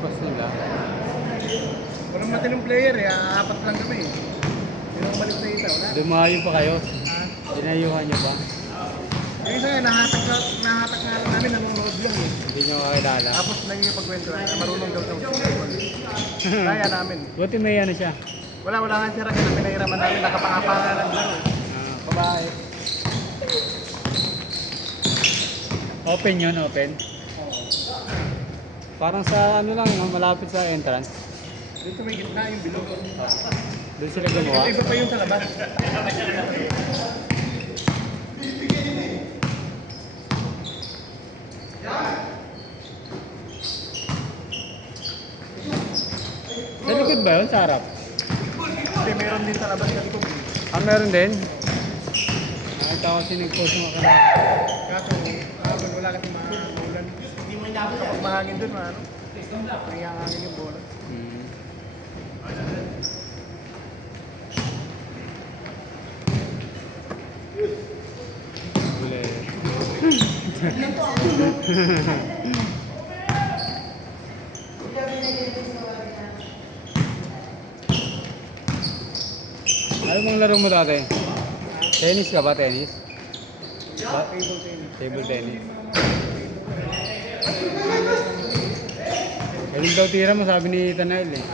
Pagpas nila. Walang matinong player eh, apat lang kami eh. Yung malit na isa, wala. Dumayo pa kayo. Dinayuhan nyo ba? Yung isa eh, nahatak na lang namin, nanonood lang eh. Hindi nyo kakilala. Tapos nagigipagkwentuhan na marunong daw sa football. Kaya namin. Buti may ano siya. Wala nga siya rin na pinahiraman namin, nakapangapangan lang lang eh. Babae. Open yun, open. Parang sa ano lang, malapit sa entrance. Dito may gitna yung bilog. Doon sila gumawa. Iba pa yung sa labas. Sa likod ba yun? Sa harap? Kasi meron din sa labas sa likod. Ah, meron din? Nakita ko kasi nag-post mga kanila. Kaso, pag wala kasi mahalan. Hindi mo inabot kapag mahangin dun, ano? Nangyangangin yung bola. Bule. Ano bang laro mo dati? Tennis ka ba? Tennis? Table tennis. Table tennis. Galing daw tira mo, sabi ni Tanail eh.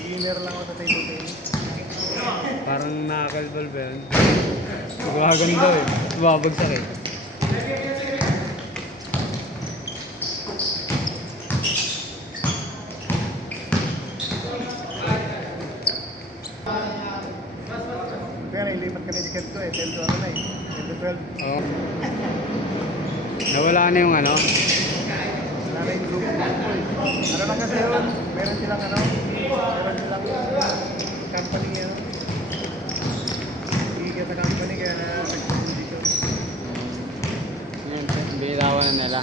Beginner lang ako sa table tennis. Parang nakakalbal ba yun? Nagwagan daw eh. Bumabagsak eh. Kaya nailipat ka na yung ko eh. 10 to ano na eh. 10 to 12. Oo. Nawala na yung ano. Wala na yung group. Ano lang kasi yun? Meron silang ano? Meron silang company ano? Hindi ka sa company kaya nag-position. Yun, binitawan na nila.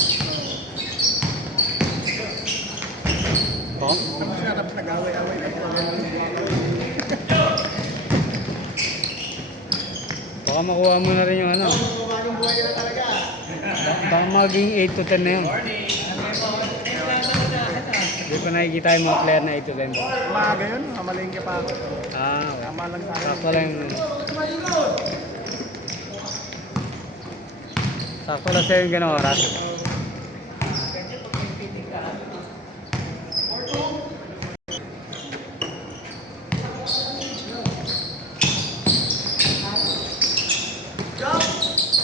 Oh? Tapos nga tapos nag-away-away. Baka makuha mo na rin yung ano. Bagong buhay na talaga. Baka maging 8 to 10 na yun. Hindi pa nakikita yung mga player na 8 to 10 ba? Umaga yun, mamalingke pa ako. Ah, okay. Tama lang sa akin. Sakto lang yung... Sakto lang sa'yo yung gano'ng oras.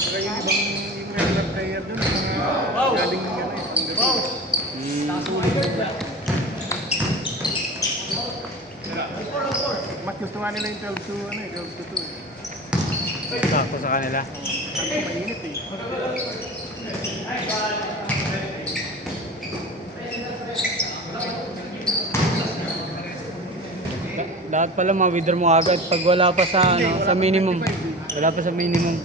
Saka yung ibang yung regular player dun, mga galing ng ano eh, mas gusto nga nila yung 12 to ano eh, 12 to 2 eh. Sakto sa kanila. Kasi mainit eh. Dapat pala ma-withdraw mo agad pag wala pa sa ano, sa minimum. Wala pa sa minimum.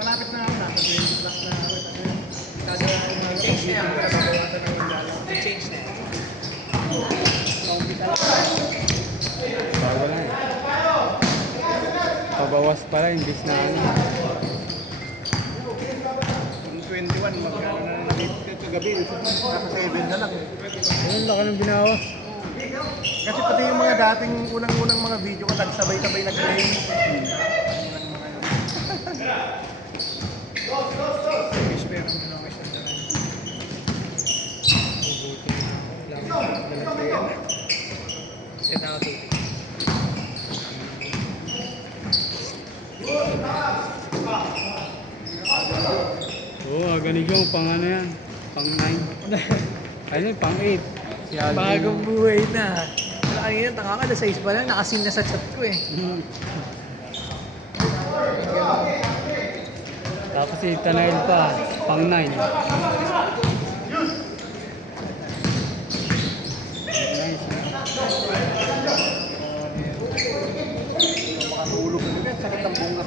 Malapit na ako, nasa 20 plus na ako. Kasi change na yan. Change na yan. Bago lang eh. Pabawas pala imbis na ano. Yung 21, magkano na nalito kagabi. Nasa 7 na lang eh. Ayun, laki ng binawas. Kasi pati yung mga dating unang-unang mga video ko, nagsabay-sabay nag-play. Oo, aganigang pang ano yan. Pang 9. Ayun, pang 8. Si Alvin. Bagong buhay na. Wala kanina, tanga ka, na 6 pa lang, nakasim na sa chat ko eh. Tapos si Tanail pa, pang 9. Nice. Makatulog na nila, sakit ang bunga.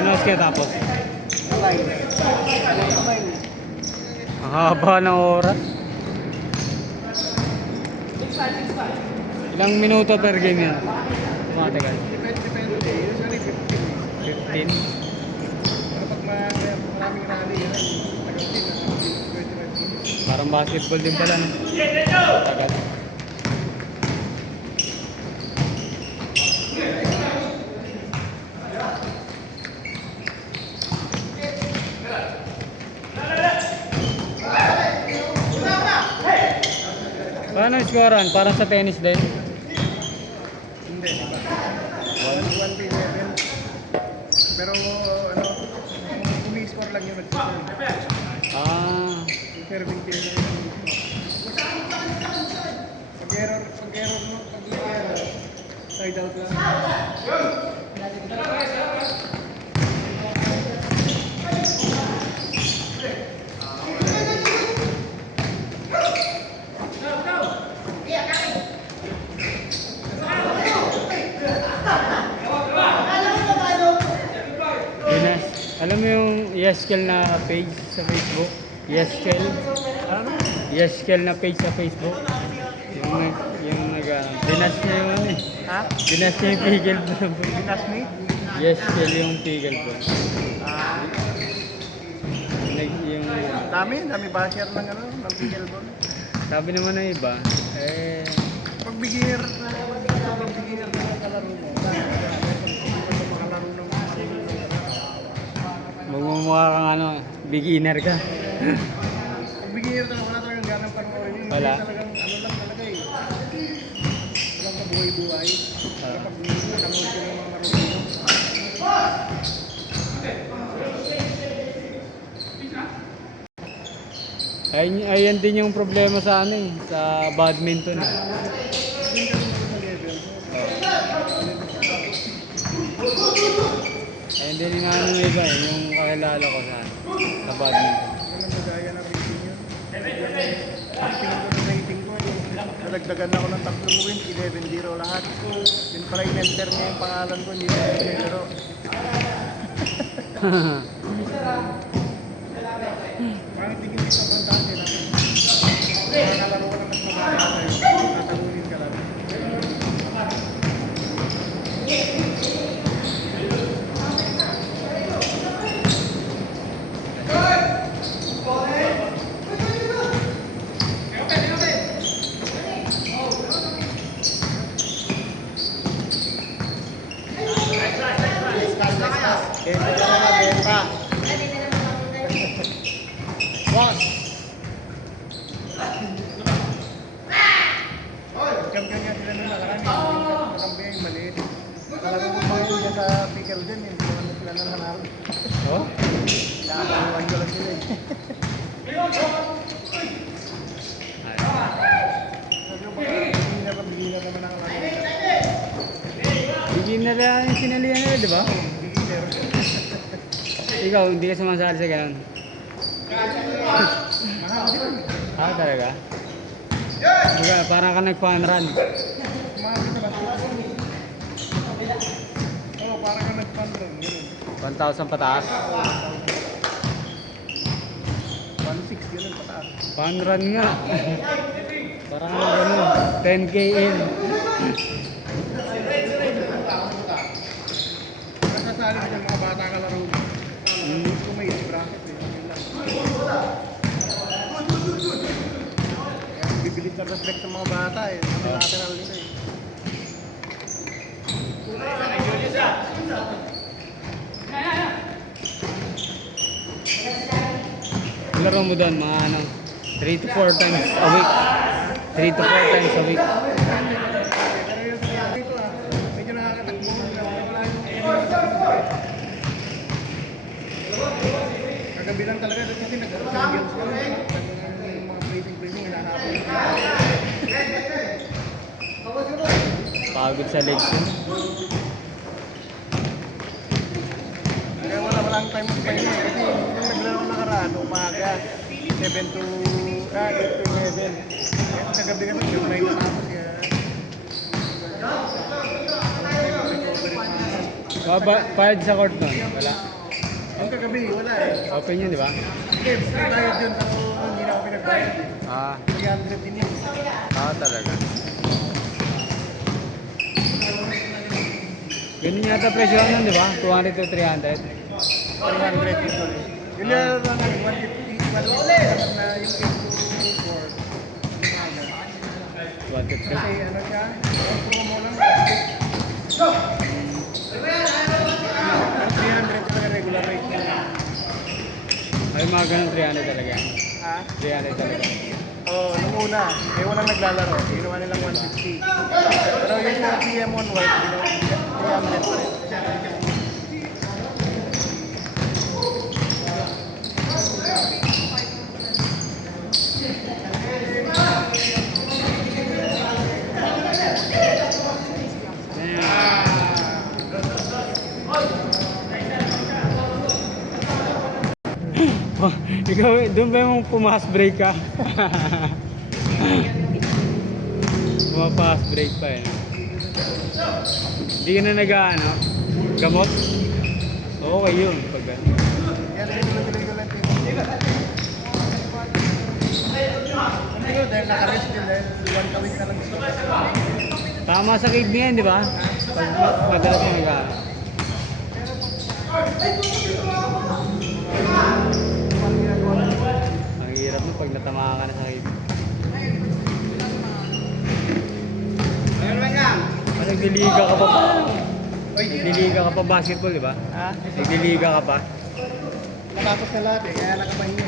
Ano kaya tapos? Ang haba ng oras. Ilang minuto per game yan? Tumatagal. Depende. Usually 15. 15. Pero pag maraming rally, yan, tagal din. Pang basketball din pala, no? Tagal. Paano yung scorean? Parang sa tennis din? Hindi, di ba? 1 to 11. Pero ano, umi-score lang yung nag-serve. Ah, Yung serving team na yun. Pag-error mo, pag-error, side out lang. Dinas. Alam mo yung Yeskel na page sa Facebook? Yeskel? Ano? Yeskel na page sa Facebook? Yung dinas niya yung ano eh. Ha? Dinas niya yung pickleball. Binas ni? Yeskel yung pickleball. Ah, Yung, dami basher ng ano, ng pickleball. sabi naman ng iba, Pag beginner na kalaro mo, makalaro ng magmumukha kang ano, beginner ka. Pag beginner na wala talagang ganang panoorin yun. Wala. Hindi talagang ano lang talaga eh. Walang kabuhay-buhay. Kapag nanood ka ng mga marunong. Ayan din yung problema sa ano eh, sa badminton. Eh. Hindi ka naman sa level. Ayan din yung ano ng iba eh, yung kakilala ko sa badminton. Ano magaya ng rating yun? Tingin ko ng rating ko. Nadagdagan ako ng 3 wins, 11-0 lahat. Yun pala in-enter niya yung pangalan ko, hindi na 11-0. Parang tingin ko sa pantake na. Nakakalaro ko lang mas maganda sa'yo. Tatalunin ka lang. Kesa ka na benta. Boss! Champion nga sila nung nakaraan. Makambi yung maliit. Kalaro ko pa yun dyan sa pickle din. Hindi naman na sila nananalo. Oh? Nakakaluan ko lang sila eh. Sabi ko baka beginner naman ang laro. Beginner lang yung sinalihan nila, di ba? Beginner. Ikaw, hindi ka sumasali sa ganun. Mahal din. Ah, talaga? Parang ka nag-fun run. Mahal din sa basketball. Oo, parang ka nag-fun doon. 1,000 pataas. 1.6 yun ang pataas. Fun run nga. Parang ano gano'n. 10K in. Nasasali ko yung mga bata kalaro mo. Kung may bracket eh. Yun lang. Kaya bibilit na respect sa mga bata eh. Ang lateral nila eh. Laro mo doon mga ano, 3 to 4 times a week. 3 to 4 times a week. Pero yung dito ah, medyo nakakatakbo. Wala yung kagabi lang talaga kasi nag-singles ko. Yung mga placing hinahabol. Pagod sa legs yun. Kaya walang time magpahinga eh. Kasi nung naglaro nakaraan, umaga, 7 to 8 to 11. Kaya sa gabi kami, yung 9 na tapos kaya. Bayad sa court nun? Wala. Yung kagabi, wala eh. Open yun, di ba? Okay, bayad yun, pero hindi na ako pinagbayad eh. Ah, 300 din yun. talaga. Ganun yata presyo nun, di ba? 200 to 300. 300 dito eh. Yun lang lang, 150, 150 na yung 1 to 3. Kasi ano siya, ang promo lang. Pero 300 talaga regular rate niya. Ay, mga ganun 300 talaga. Ha? 300 talaga. Oo, nung una, eh walang naglalaro. Ginawa nilang 150. Pero yung 4 PM on white, ginawa 300 pa rin. Oh, ikaw, doon ba yung pumas break ka? Pumapas break pa eh. Hindi ka na nag-ano? Gamot? Okay yun. Pag Yan, regular lang. Hindi ko, dahil naka-rest yun, dahil 1 week na lang gusto. tama sa kidney yan, di ba? Pag madalas mo nag-ano. Ang hirap mo pag natamaan ka na sa kidney. Nagliliga ka pa ba? Nagliliga ka pa basketball, di ba? Ha? Nagliliga ka pa? Natapos na lahat eh, kaya nakapahinga.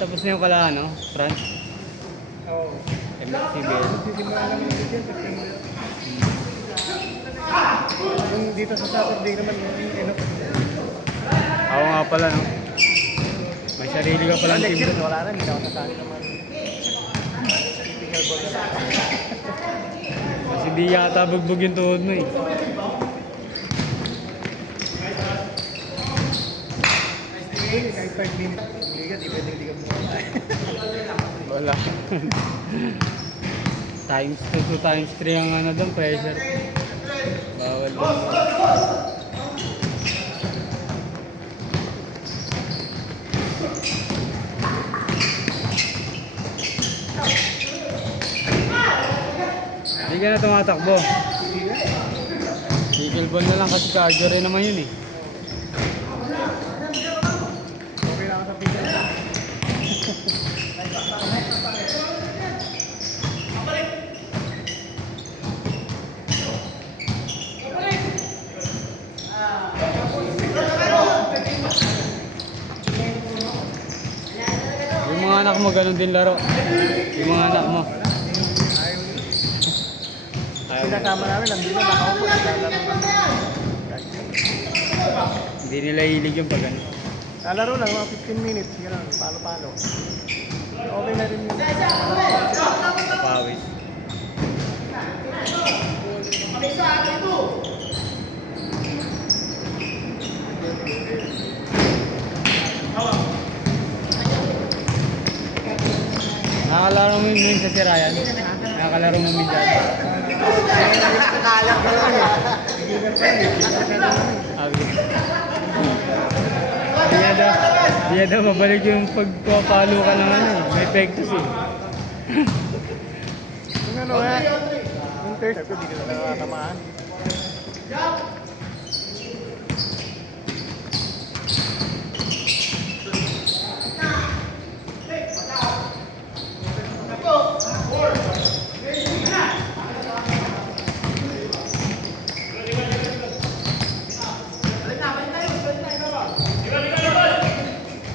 Tapos na yung kala, no? France? Oo. MCBL. Sisimula naman ulit yan, September. Yung dito sa Saturday naman, yung Ako nga pala, no? May sarili ka palang next team. year, wala na, hindi ako nasali naman. Typical ball na lang. Kasi di yata bugbog yung tuhod mo eh. Kahit 5 minutes, liga, di pwedeng liga mo. Wala. times 2 to times 3 ang ano doon, pressure. Bawal doon. Hindi ka na tumatakbo. Pickleball na lang kasi cardio rin naman yun eh. Okay lang ako sa pizza. Yung mga anak mo, ganun din laro. Yung mga anak mo. Ayaw. Sinasama namin, nandun na nakaupo, naglalaro namin. Hindi nila hilig yung pag ano. Lalaro lang, mga 15 minutes, gano'n, palo-palo. Okay na rin yun. Pawis. Nakakalaro mo yung sa si Ryan? Nakakalaro mo minsan? Nakakala ko lang eh. Sabi. Diya daw mabalik yung pagpapalo ka ng ano. May epektos eh. Yung ano nga, yung third, sabi ko, di ka na nakatamaan.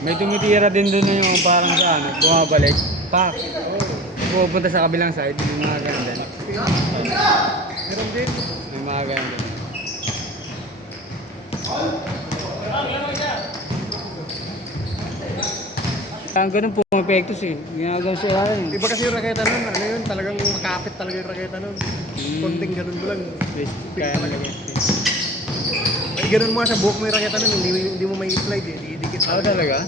May tumitira din doon yung parang sa ano, bumabalik. Pak! Pupunta sa kabilang side, yung mga ganun din. Meron din. Yung mga ganun din. Ang ganun po ang epektos eh. Ginagawa siya Ryan eh. Iba kasi yung raketa nun, ano yun, talagang makapit talaga yung raketa nun. Konting ganun mo lang. Kaya talaga. Ay, ganun mo nga sa buhok mo yung raketa nun, hindi mo may slide eh, didikit Ako talaga?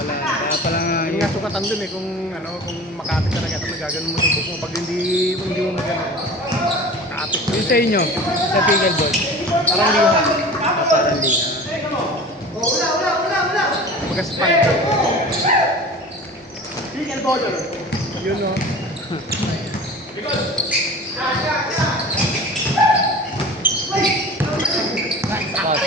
Kaya pala nga Yung nga sukatan dun eh, kung ano, kung makapit ka raketa, magaganon mo sa buhok mo. Pag hindi mo magano, makapit yung sa inyo, sa pickleball, parang liha. Parang liha. Magaspal. Yun no. Pas.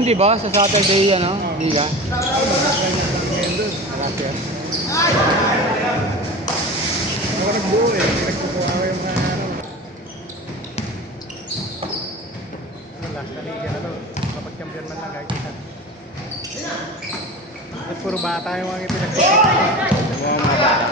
ngayon, di ba? Sa Saturday, ano? Liga. Ngayon doon. Gracias. Ako nagbuo eh. Nagkukuha ko yung mga ano. Ano last na liga na to. Kapag champion man lang kahit isa. At puro bata yung mga pinagkukuha. Mga bata.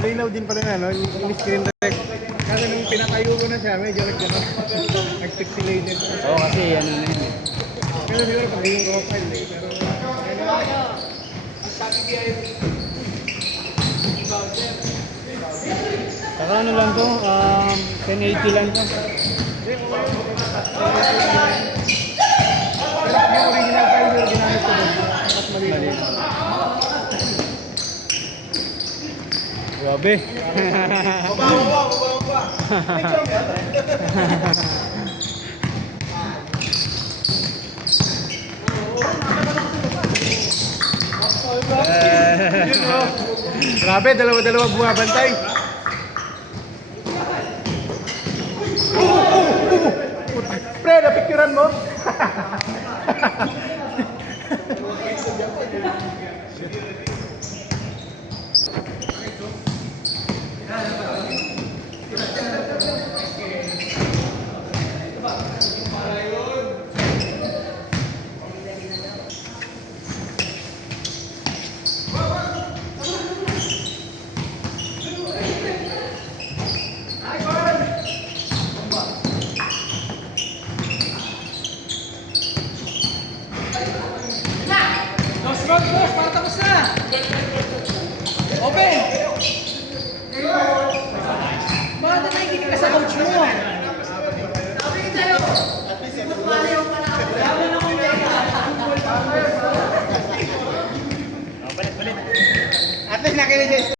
Malinaw din pala na, no? Yung screen rec. Kasi nung pinatayo ko na siya, medyo nag-gano'n. Nag-pixelated. Oo, kasi ano na yun. Pero siguro pag yung profile eh. Pero Saka ano lang to, 1080 lang to. yung original file yung ginamit ko doon. Mas malinaw. Grabe. Yun o. Grabe, dalawa-dalawa bumabantay. Pre, napicturan mo? Boss, para tapos na! Open! Bakit na nakikinig ka sa coach mo? At least nakinig